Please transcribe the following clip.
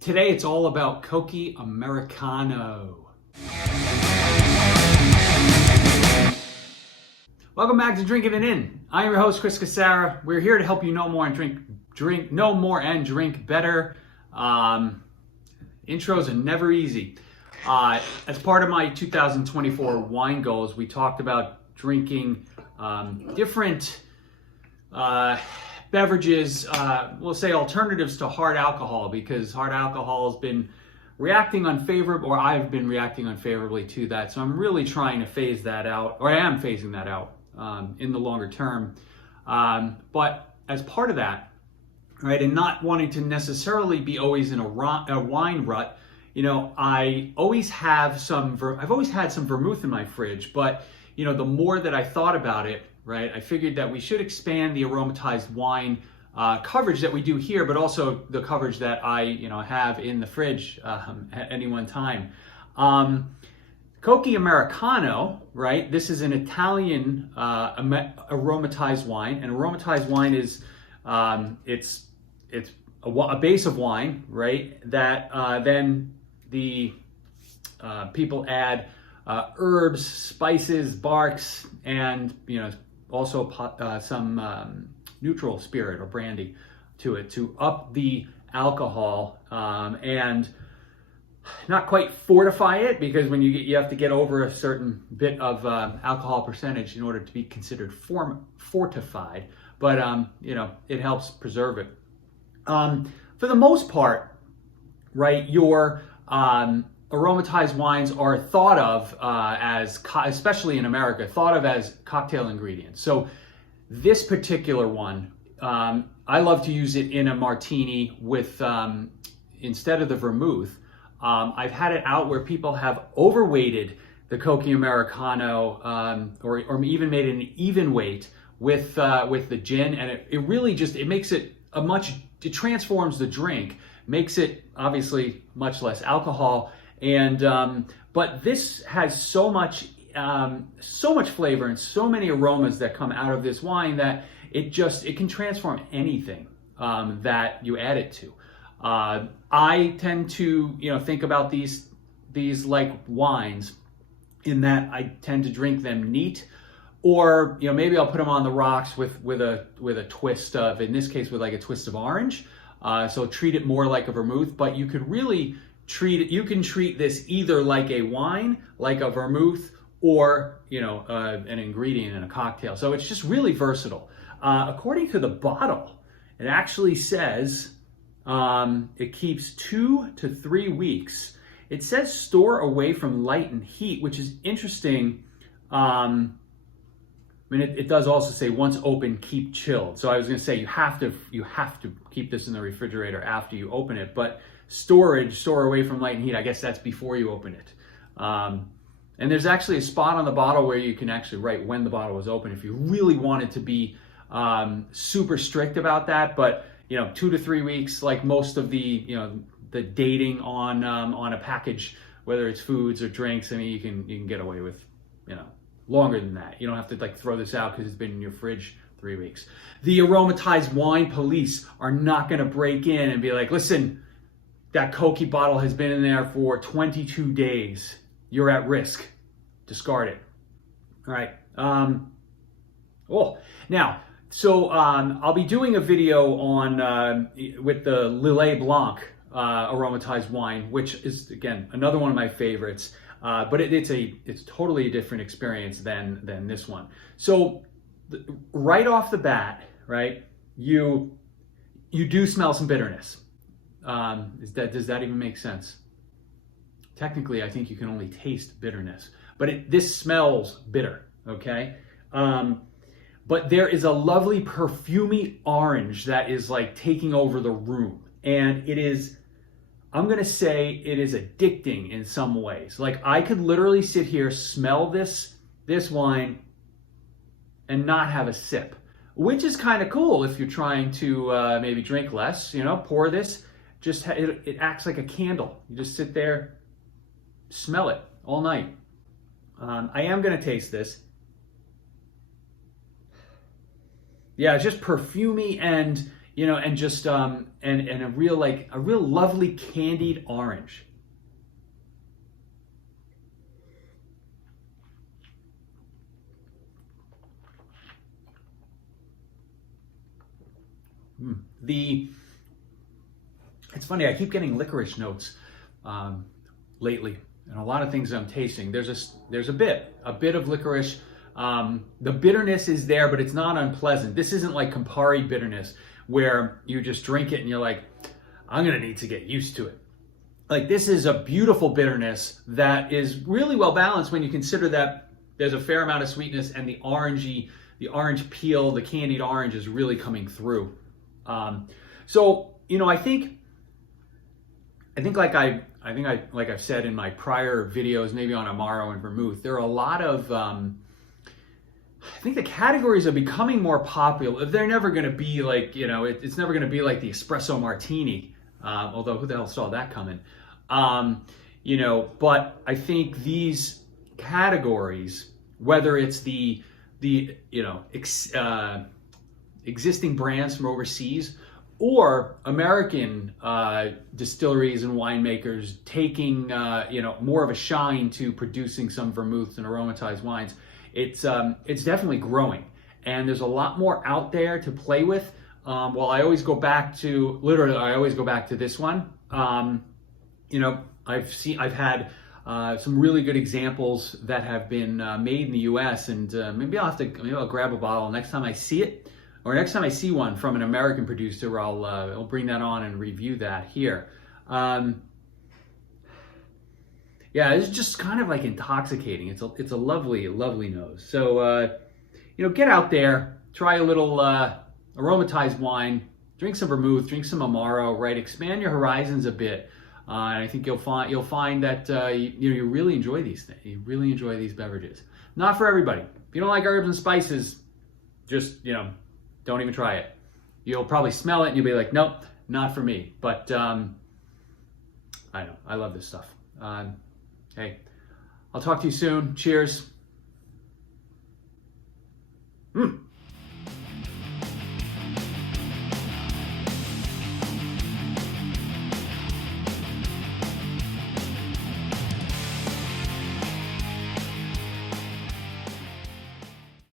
Today it's all about Cocchi Americano. Welcome back to Drinking It In. I am your host, Chris Casara. We're here to help you know more and drink better. Intros are never easy. As part of my 2024 wine goals, we talked about drinking different beverages, we'll say alternatives to hard alcohol, because hard alcohol has been reacting unfavorably, or I've been reacting unfavorably to that. So I'm really trying to phase that out, or I am phasing that out in the longer term. But as part of that, right, and not wanting to necessarily be always in a wine rut, you know, I've always had some vermouth in my fridge, but you know, the more that I thought about it, right, I figured that we should expand the aromatized wine coverage that we do here, but also the coverage that I, have in the fridge at any one time. Cocchi Americano, right? This is an Italian aromatized wine, and aromatized wine is it's a base of wine, right? That then the people add herbs, spices, barks, and also some neutral spirit or brandy to it to up the alcohol and not quite fortify it, because when you have to get over a certain bit of alcohol percentage in order to be considered fortified, but it helps preserve it. For the most part, right, your aromatized wines are thought of especially in America, thought of as cocktail ingredients. So this particular one, I love to use it in a martini with, instead of the vermouth. I've had it out where people have overweighted the Cocchi Americano, or even made it an even weight with the gin, and it really just, it makes it it transforms the drink, makes it obviously much less alcohol. And but this has so much flavor and so many aromas that come out of this wine that it can transform anything that you add it to. I tend to think about these like wines in that I tend to drink them neat, or maybe I'll put them on the rocks with a twist of, in this case, with like a twist of orange. So treat it more like a vermouth, but you could really you can treat this either like a wine, like a vermouth, or an ingredient in a cocktail. So it's just really versatile. According to the bottle, it actually says it keeps 2 to 3 weeks. It says store away from light and heat, which is interesting. It does also say once open, keep chilled. So I was going to say you have to keep this in the refrigerator after you open it, but store away from light and heat, I guess that's before you open it. And there's actually a spot on the bottle where you can actually write when the bottle was open if you really wanted to be super strict about that. But 2 to 3 weeks, like most of the the dating on a package, whether it's foods or drinks, I mean, you can get away with longer than that. You don't have to throw this out because it's been in your fridge 3 weeks. The aromatized wine police are not going to break in and be like, listen, that Cocchi bottle has been in there for 22 days. You're at risk. Discard it. All right. I'll be doing a video on with the Lillet Blanc aromatized wine, which is, again, another one of my favorites. But it's totally a different experience than this one. So right off the bat, right, you do smell some bitterness. Does that even make sense? Technically, I think you can only taste bitterness, but this smells bitter, okay? But there is a lovely perfumey orange that is like taking over the room, and I'm gonna say it is addicting in some ways. Like, I could literally sit here, smell this wine, and not have a sip, which is kind of cool if you're trying to maybe drink less. Pour this. It acts like a candle. You just sit there, smell it all night. I am gonna taste this. Yeah, it's just perfumey and you know, and just and a real lovely candied orange. It's funny, I keep getting licorice notes lately, and a lot of things I'm tasting. There's a bit of licorice. The bitterness is there, but it's not unpleasant. This isn't like Campari bitterness where you just drink it and you're like, I'm gonna need to get used to it. Like, this is a beautiful bitterness that is really well balanced when you consider that there's a fair amount of sweetness, and the orange peel, the candied orange is really coming through. So, you know, I think like I've said in my prior videos, maybe on Amaro and Vermouth, there are a lot of, I think the categories are becoming more popular. They're never going to be like, you know, it's never going to be like the espresso martini, although who the hell saw that coming? You know, but I think these categories, whether it's the you know, existing brands from overseas, or American distilleries and winemakers taking you know, more of a shine to producing some vermouths and aromatized wines, it's definitely growing, and there's a lot more out there to play with. Well, I always go back to this one. You know, I've had some really good examples that have been made in the U.S. and maybe I'll grab a bottle next time I see it, or next time I see one from an American producer. I'll bring that on and review that here. Yeah, it's just kind of like intoxicating. It's a lovely nose. So you know, get out there, try a little aromatized wine, drink some vermouth, drink some Amaro, right? Expand your horizons a bit. And I think you'll find that you really enjoy these things. You really enjoy these beverages. Not for everybody. If you don't like herbs and spices, just, you know, don't even try it. You'll probably smell it and you'll be like, nope, not for me. But I know, I love this stuff. Hey, I'll talk to you soon. Cheers.